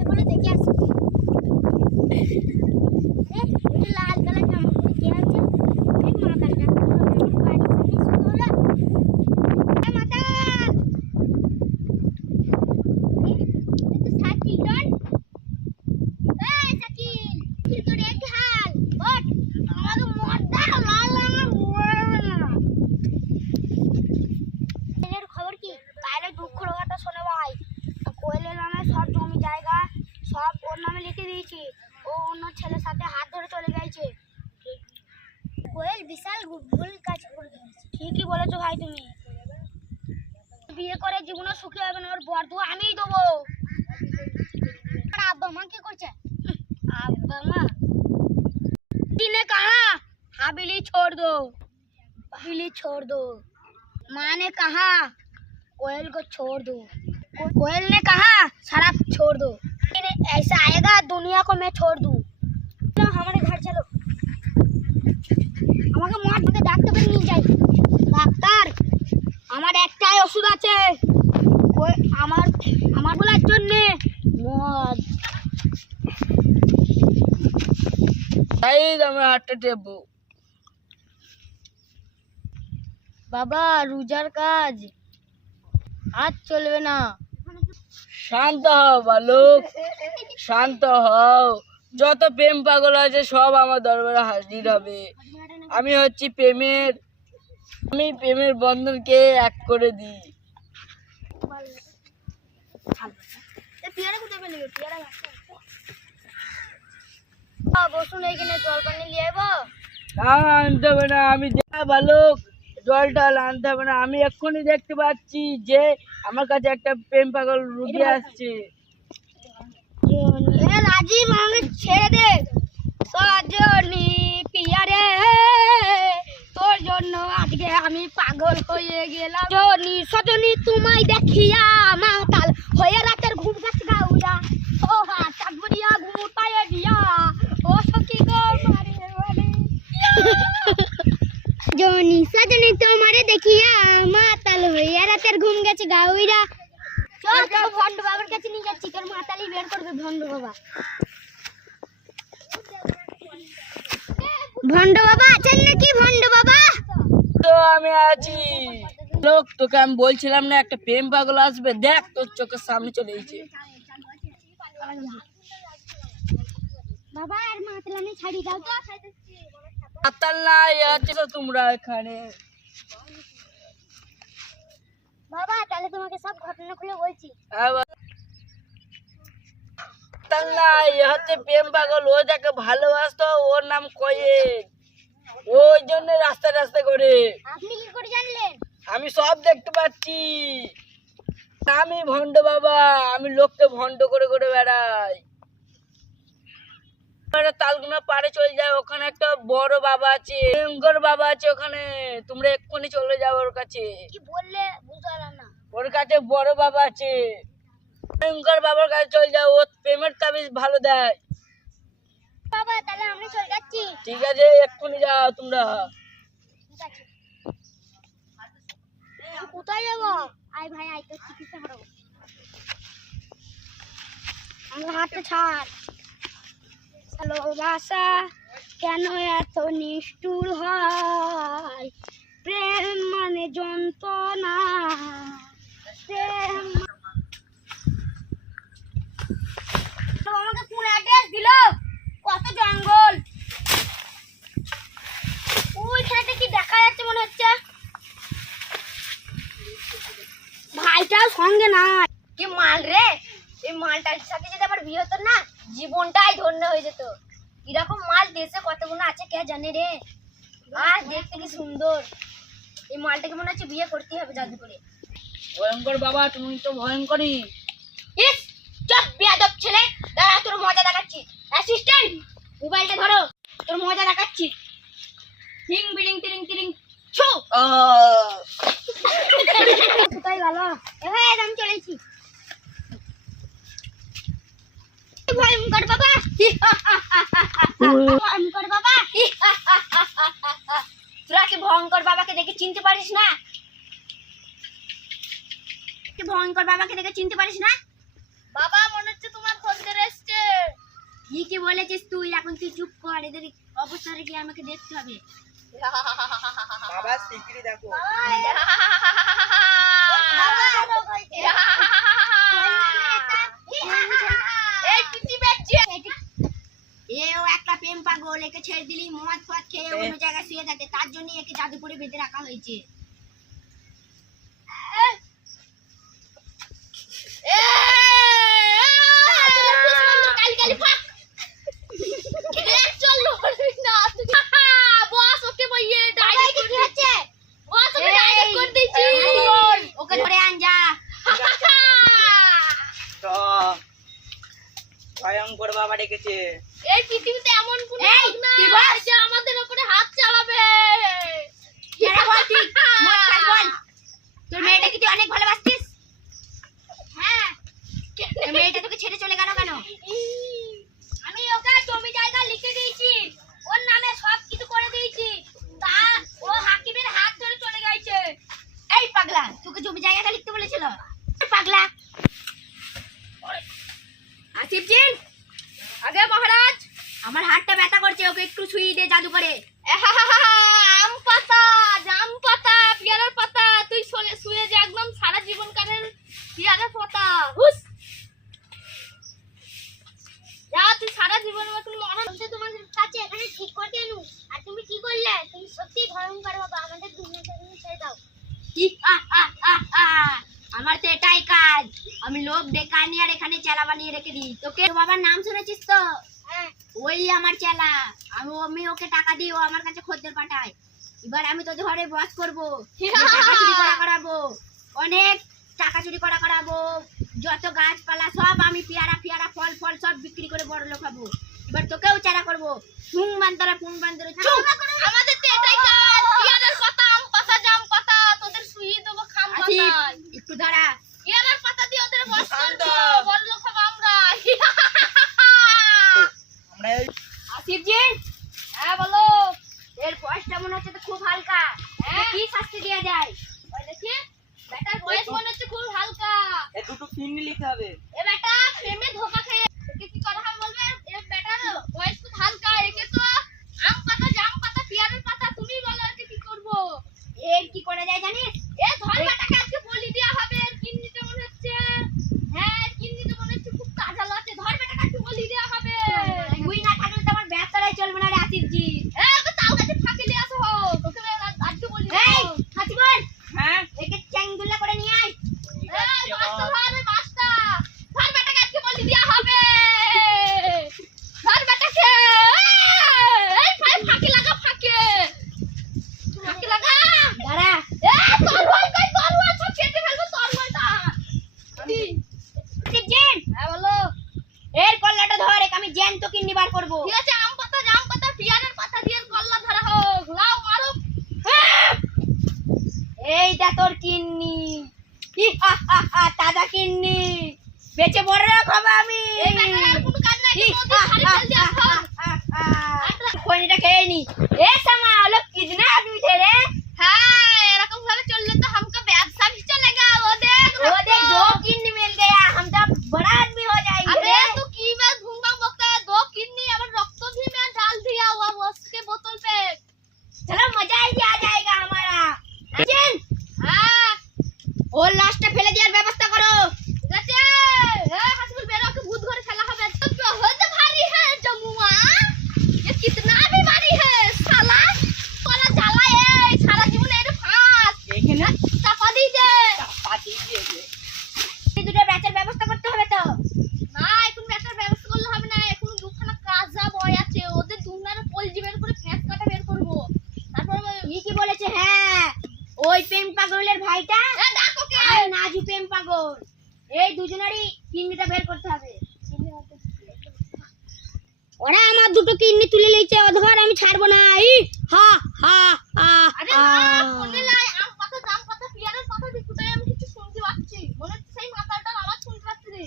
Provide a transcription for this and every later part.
বলে দেখে আসি লাল কালার জামা পরে কে আছে মাথাটা বাড়ি সামনে শুরু হলো মাথা সাইকেল ডন সাইকেল কি তোর এক হাল বট আমাকে মরদা লাল আমার মরবে না এর খবর কি তাইলে দুঃখের কথা শোনে ভাই কোয়েলের নামে সব জমি জায়গা সব ওর নামে লিখে দিয়েছি ও অন্য ছেলের সাথে হাত ধরে চলে গেছে কোয়েল বিশাল ভুল কাজ করে গেছে ঠিকই বলেছো ভাই তুমি বিয়ে করে জীবনে সুখী হবে না ওর বরদু আমিই দেবো আব্বা মা কি করছে আব্বা মা ने कहा हवेली छोड़ दो माँ ने कहा कोयल को छोड़ दो कोयल ने कहा शराब छोड़ दो ऐसा आएगा दुनिया को मैं छोड़ दूं चलो हमारे घर चलो আমাকে মদ থেকে ডাক্তার নিয়ে যাই ডাক্তার আমার একটাই ওষুধ আছে আমার বলার জন্য মদ তাই আমরা হাতটা টেপবো বাবা রোজার কাজ আজ চলবে না শান্ত হও বালক শান্ত হও যত প্রেম পাগল আছে সব আমার দরবারে হাজির হবে আমি প্রেমের বন্ধনকে এক করে দিই বসুন এখানে জল পানি নিয়ে আইবো আনতে হবে না আমি বালক জল টল আনতে হবে না আমি এক্ষুনি দেখতে পাচ্ছি যে আমার কাছে একটা প্রেম পাগল রুগী আসছে রাজি মামে ছেড়ে দে সজনী পিয়া রে তোর জন্য আজকে আমি পাগল হয়ে গেলাম সজনী তোমায় দেখিয়া মাতাল হয়ে রাতের ঘুম কাছে গাউরা ও হাত বুড়িয়া ঘুমটায় দিয়া ও সখী গো মারে মারে জনি সজনী তোমারে দেখিয়া মাতাল হয়ে রাতের ঘুম গেছে গাউরা চল ভন্ড বাবার কাছে নিয়ে যাচ্ছি তোর মাতালি বের করবে ভন্ড বাবা ভন্ড বাবা আছেন নাকি ভন্ড বাবা তো আমি আছি লোক তোকে আমি বলছিলাম না একটা প্রেম পাগল আসবে দেখ তোর চোখের সামনে চলে এসেছে বাবা আর মাতালানি ছাড়ি দাও তো মাতাল নাই আছে তো তোমরা এখানে বাবা তাহলে তোমাকে সব ঘটনা খুলে বলছি হচ্ছে প্রেম পাগল ও যাকে ভালোবাসতো ওর নাম কোয়েল ওই জন্য রাস্তা রাস্তা করে আপনি কি করে জানলেন আমি সব দেখতে পাচ্ছি আমি ভন্ড বাবা আমি লোককে ভন্ড করে করে বেড়াই তালগুনা পাড়ে চলে যায় ওখানে একটা বড় বাবা আছে ভয়ঙ্কর বাবা আছে ওখানে তোমরা এক্ষুনি চলে যাও ওর কাছে কি বললে বুঝলাম না ওর কাছে বড় বাবা আছে ভয়ঙ্কর বাবার কাছে চলে যাও ও পেমেন্ট তাবিজ ভালো দেয় বাবা তাহলে আমরা চলে যাচ্ছি ঠিক আছে এক্ষুনি যাও তোমরা ঠিক আছে কোথায় যাবো আয় ভাই আয় তো চিকিৎসা করাবো আমার হাতটা ছাড় ভালোবাসা কেন এত নিষ্ঠুর হয় প্রেম মানে যন্ত্রণা প্রেম আমাকে কোন অ্যাড্রেস দিল কত জঙ্গল ওইখানে কি দেখা যাচ্ছে মনে হচ্ছে ভাইটাও সঙ্গে নাই কি মাল রে এই মালটার সাথে যদি আমার বিয়ে হতো না জীবনটাই ধন্য হয়ে যেত এরকম মাল দেশে কতগুলো আছে কে জানে রে আর দেখতে কি সুন্দর এই মালটাকে মনে হচ্ছে বিয়ে করতেই হবে জাদু করে ভয়ঙ্কর বাবা তুমি তো ভয়ঙ্করই ইস চুপ বেয়াদব ছেলে দাঁড়া তোর মজা দেখাচ্ছি অ্যাসিস্ট্যান্ট মোবাইলটা ধরো তোর মজা দেখাচ্ছি টিং বিডিং টিং টিং ছু কোথায় গেল ভাই আমি চলেছি ভয়ঙ্কর বাবা ভয়ঙ্কর বাবা তোরা কি ভয়ঙ্কর বাবাকে দেখে চিনতে পারিস না ভয়ঙ্কর বাবাকে দেখে চিনতে পারিস না বাবা মনে হচ্ছে তোমার বন্ধুদের এসছে। কি বলেছিস তুই? এখন তুই চুপ কর, এদের অবস্থাটা কি আমাকে দেখতে হবে। বাবা শিগগিরই দেখো। এও একটা প্রেম পাগল, একে ছেড়ে দিলি মদ ফদ খেয়ে অন্য জায়গায় শুয়ে থাকে, তার জন্য একে জাদু করে বেঁধে রাখা হয়েছে। ওকে ধরে আন যা। তো ভয়ঙ্কর বাবা ডেকেছে। এই পৃথিবীতে এমন কোন লোক নাই যে আমাদের উপরে হাত চালাবে। তোর মেয়েটাকে তুই অনেক ভালোবাসতিস? হ্যাঁ। মেয়েটা তোকে ছেড়ে চলে গেল কেন? আমি ওকে জমি জায়গা লিখে দিয়েছি, ওর নামে সব কিছু করে দিয়েছি, তা ও হাকিমের হাত ধরে চলে গেছে। এই পাগলা, তোকে জমি জায়গাটা লিখতে বলেছিল? পাগলা। আসিফ জি, আগে মহারাজ, আমার হাতটা ব্যথা করছে, ওকে একটু ছুঁয়ে দে জাদু করে। আম পাতা, জাম পাতা, পেয়ারার পাতা, তুই শুয়ে যে একদম সারা জীবনকারের পেয়ারার পাতা। হুস যা, তুই সারা জীবনের মতন মহারাজ। তোমার কাছে এখানে ঠিক করতে এলু, আর তুমি কি করলে? তুমি সত্যি ভয়ঙ্কর বাবা, আমাদের দুনিয়াটা তুমি ছেড়ে দাও। আমার তো এটাই কাজ, আমি লোক ডেকে আনি আর এখানে চেলা বানিয়ে রেখে দিই। তোকে বাবার নাম শুনেছিস তো? ওই আমার চেলা, আমি ওকে টাকা দিই, ও আমার কাছে খদ্দের পাঠায়। এবার আমি তোদের ঘরে বস করবো, টাকা চুরি করাবো, অনেক টাকা চুরি করাবো, যত গাছপালা সব আমি পেয়ারা পেয়ারা ফল ফল সব বিক্রি করে বড় লোক হবো। এবার তোকেও চারা করবো। ফুং বান্দরা আমাদের তো এটাই কাজ, পেয়ারার পাতা, আম পাতা, জাম পাতা, তোদের শুইয়ে দেবো খাম পাতায়। একটু দাঁড়া, পেয়ারার পাতা দিয়ে ওদের বস করবো, বড় লোক হবো আমরা। আসিফ জি, হ্যাঁ বলো। এর বয়সটা মনে হচ্ছে তো খুব হালকা, কি শাস্তি দেওয়া যায়? ওই দেখি বেটার বয়স মনে হচ্ছে খুব হালকা। এ দুটো কিডনি লিখতে হবে। এ বেটা প্রেমে ধোকা খেয়ে একে কি করা হবে বলবে? এ বেটার বয়স খুব হালকা, একে তো আম পাতা, জাম পাতা, পেয়ারার পাতা, তুমি বলো একে কি করব? এর কি করা যায় জানিস? এ ধর বেটাকে আজকে বলি দেওয়া হবে। এর কিডনিতে মনে হচ্ছে, হ্যাঁ কিডনিতে মনে হচ্ছে খুব কাজা লাগছে, ধর বেটাকে আজকে বলি দেওয়া হবে। তুই না থাকলে তো আমার ব্যবসাটাই চলবে না রে আসিফ জি। এ ওকে তাল গাছে ফাঁকি দিয়ে আসো, তোকে আজকে বলি দেবো। এই হাসি বল, হ্যাঁ একে চ্যাংদুল্লা করে নিয়ে আয়। মাস্টার ধর, মাস্টার ধর বেটাকে আজকে বলি দেওয়া হবে। ধর বেটাকে, এই ফাঁকি লাগা, ফাঁকি লাগা। দাঁড়া, এ তরোয়াল কই, তরোয়াল সব কেটে ফেলবো তরোয়ালটা। জিন, হ্যাঁ বলো। এর কল্লাটা ধর, একে আমি জ্যান্ত কিডনি বার করবো। ঠিক আছে, আম পাতা, জাম পাতা, পেয়ারার পাতা দিয়ে কল্লা ধরা হোক। লাও মারো। এই দা তোর কিডনি, তাজা কিডনি, বেঁচে বড় লোক হবো আমি। খনিটা খেয়ে নি। এ সামা লোক কিডনি आदमी थे रे। हाँ, এরকম ভাবে চললে তো हमका ব্যবসা भी चलेगा। वो देख दो किडनी मिल गया, हम तो बड़ा आदमी हो जाएंगे। अबे तू की बात घूमबा बकता है, दो किडनी और रक्त भी मैं डाल दिया हुआ उसके बोतल पे। चलो मजा ही आ जाएगा हमारा। जिन, हाँ ওর লাশটা ফেলে দেওয়ার ব্যবস্থা করো। ঠিক আছে, হাসিবুল বেরো, ওকে ভূত ঘরে ফেলা হবে। তো बहुत भारी है जमुआ, ये कितना भी भारी है साला। साला জ্বালা, এই সারা জীবন এর ফাঁস এখানে চাপা দিয়ে দে। পাতি দিয়েছে। এই দুটো ব্যাচের ব্যবস্থা করতে হবে তো। না, এখন ব্যাচের ব্যবস্থা করলে হবে না, এখন দুখানা কাজা বয় আছে, ওদের দুনার কলজি বের করে ফ্যাস কাটা বের করব। তারপর কি বলেছে? হ্যাঁ, ওই প্রেম পাগলের ভাইটা আর নাজু প্রেম পাগল, এই দুজনেরই কিডনিটা বের করতে হবে। ওরা আমার দুটো কিডনি তুলে নিয়েছে, অধর আমি ছাড়বো না। হা হা হা। আরে না, কোনে লাই আম পাতা, জাম পাতা, পেয়ারার পাতা দিকুটাই আমি কিছু শুনতে পাচ্ছি, মনে হচ্ছে সেই মাথাটার আওয়াজ শুনতে পাচ্ছি রে।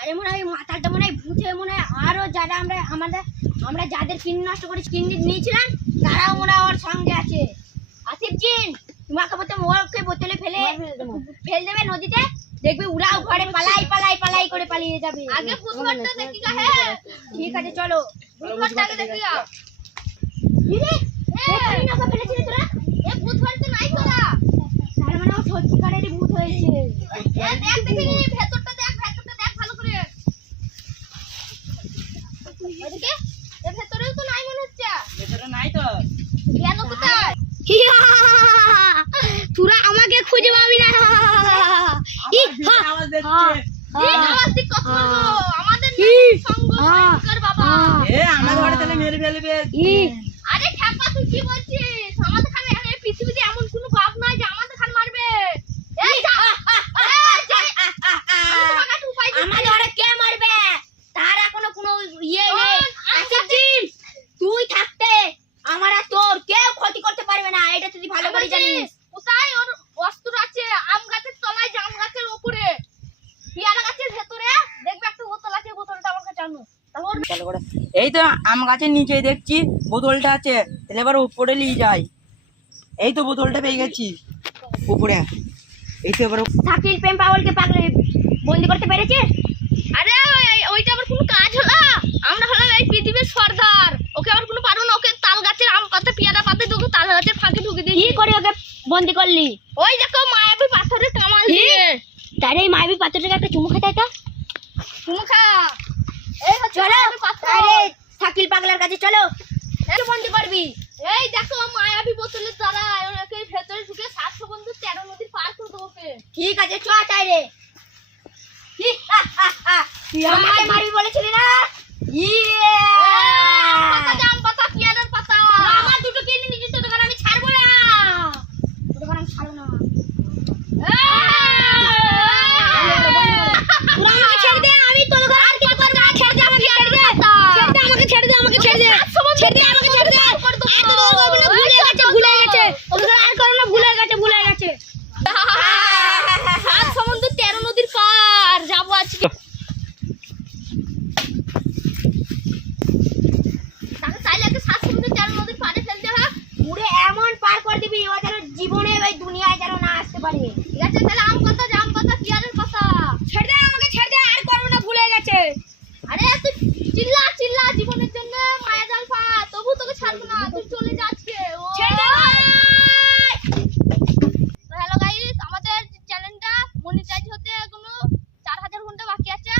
আরে মনে হয় মাথাটা মনে হয় ভূতে, মনে হয় আরো যারা আমরা যাদের কিডনি নষ্ট করে কিডনি নিয়েছিলাম তারাও মনে হয় ওর সঙ্গে আছে। আসিফ জিন, তোমাকে বলতে ওকে বোতলে ফেল দেবে নদীতে, দেখবে উড়াও ঘরে পালাই পালাই পালাই করে পালিয়ে যাবে। আগে ভূতঘরটা দেখি গা। হ্যাঁ ঠিক আছে চলো ভূতঘরটা আগে দেখি গা। দিদি এখানে না বা ফেলেছিস তোরা? এ ভূতঘর তো নাই তোরা, তার মানে ও সত্যিকারেরই ভূত হয়েছে। এ দেখ দেখি ভেতরটা দেখ ভালো করে। ওদিকে এর ভেতরেও তো নাই মনে হচ্ছে। ভেতরে নাই তো। গেল কোথায়? তোরা আমাকে খুঁজে পাবি না। আওয়াজ দিচ্ছে। আওয়াজ দিক কত করবো? আমাদের সঙ্গ ভয়ঙ্কর বাবা। এ আমার ঘরে তাহলে মেরে ফেলবে। আরে ঠাপা তুই কি বলছিস? আমাদের খানে এই পৃথিবীতে এমন কোনো বাপ নাই যে আমাদের খান মারবে। এই যা আমাদের ঘরে কে মারবে? তার এখনো কোনো ইয়ে নেই। আসিফ তুই থাকতে আমার আর তোর কেউ ক্ষতি করতে পারবে না, এটা তুই ভালো করে জানিস। কোথায় ওর অস্ত্র আছে? আম গাছের তলায়, জাম গাছের উপরে, পেয়ারা গাছের ভেতরে দেখবে একটা বোতল আছে। বোতলটা আমার কাছে আনো। তারপর এই তো আম গাছের নিচে দেখছি বোতলটা আছে, তাহলে এবার উপরে নিয়ে যাই। এই তো বোতলটা পেয়ে গেছি উপরে। এই তো এবার শাকিল প্রেম পাগলকে পাগলে বন্দি করতে পেরেছে। আরে ওইটা আবার কোনো কাজ হলো? আমরা হলাম এই পৃথিবীর সর্দার, ওকে আবার কোনো পারবো না। ওকে তাল গাছের আম পাতা পেয়ারা পাতা তোকে তাল গাছের ফাঁকে ঢুকে দিয়ে কি করে ওকে বন্দি করলি? ওই দেখো মায়াবী পাথরের কামাল দিয়ে। তার এই মায়াবী পাথরটাকে একটা চুমু খাই তা। চুমু খা। এই চলো আরে শাকিল পাগলার কাছে চলো, একটু বন্দি করবি। এই দেখো মায়াবী বোতলের দ্বারা ওকে ভেতরে ঢুকে 7 বন্ধু 13 নদী পার করে দেবো ওকে। ঠিক আছে চ চাই রে। তুই আমাকে মারবি বলেছিলি না? ইয়ে পাতা জাম পাতা পেয়ারার পাতা আমার দুটো কিনে নিয়েছিস তো, দোকান আমি ছাড়বো না। দোকান আমি ছাড়বো না। আমাকে ছেড়ে দে, আমি তোর দোকান আর কিছু করব না। ছেড়ে দে আমাকে, ছেড়ে দে, আমাকে ছেড়ে দে, আমাকে ছেড়ে দে, ছেড়ে দে আমাকে, ছেড়ে দে। এত দোকান করবি না, ভুলে গেছে তোর দোকান আর করব না, ভুলে গেছে। 7 সমুদ্র 13 নদীর পার যাবো আজকে। তাকে চাইলে একটা 7 সমুদ্র 13 নদীর পারে ফেলতে হয়, পুরো এমন পার করে দিবি ও যেন জীবনে এই দুনিয়ায় যেন না আসতে পারে। ঠিক আছে তাহলে আম কথা জাম কথা পেয়ারের কথা ছেড়ে দে আমাকে, ছেড়ে দে, আর করব না, ভুলে গেছে। আরে তুই চিল্লা চিল্লা জীবনের জন্য মায়া জাল ফা, তবু তোকে ছাড়বো না, তুই চলে যা আজকে। ছেড়ে দে ভাই। তো হ্যালো গাইস, আমাদের চ্যানেলটা মনিটাইজ হতে এখনো 4000 ঘন্টা বাকি আছে।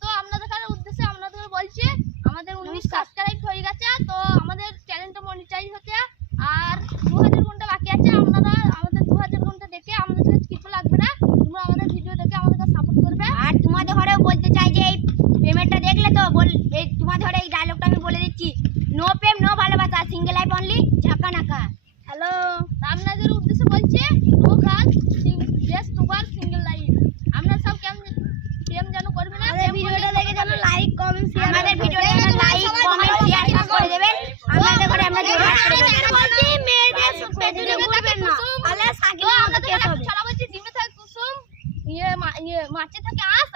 তো আপনাদের উদ্দেশ্যে আপনাদের বলছি আমাদের 19 সাবস্ক্রাইব হয়ে গেছে। তো আমাদের চ্যানেলটা মনিটাইজ হতে আর 2000 ঘন্টা বাকি আছে। আপনারা আমাদের 2000 ঘন্টা দেখে আমাদের কাছে কিছু লাগবে না, তোমরা আমাদের ভিডিও দেখে আমাদেরকে সাপোর্ট করবে। আর তোমাদের ঘরেও বলতে চাই যে এই পেমেন্টটা দেখলে তো এই তোমাদের ঘরে এই ডায়লগটা আমি বলে দিচ্ছি, নো প্রেম নো ভালোবাসা, সিঙ্গেল লাইফ অনলি ঝাকা নাকা। হ্যালো, আপনাদের উদ্দেশ্যে বলছি no girl just one single life. আপনারা সব কেমন প্রেম যেন করবেন না, আমাদের ভিডিওটা দেখে যেন লাইক কমেন্ট শেয়ার, আমাদের ভিডিওটা যেন লাইক কমেন্ট শেয়ার করে দেবেন। আপনাদের ঘরে আমরা জোর করে বলছি মেয়েদের পেছনে ঘুরবেন না, তাহলে সাকিব আমাদের কেস হবে। ছাড়া বলছি জিমে থাকে কুসুম, ইয়ে মাছে থাকে আস,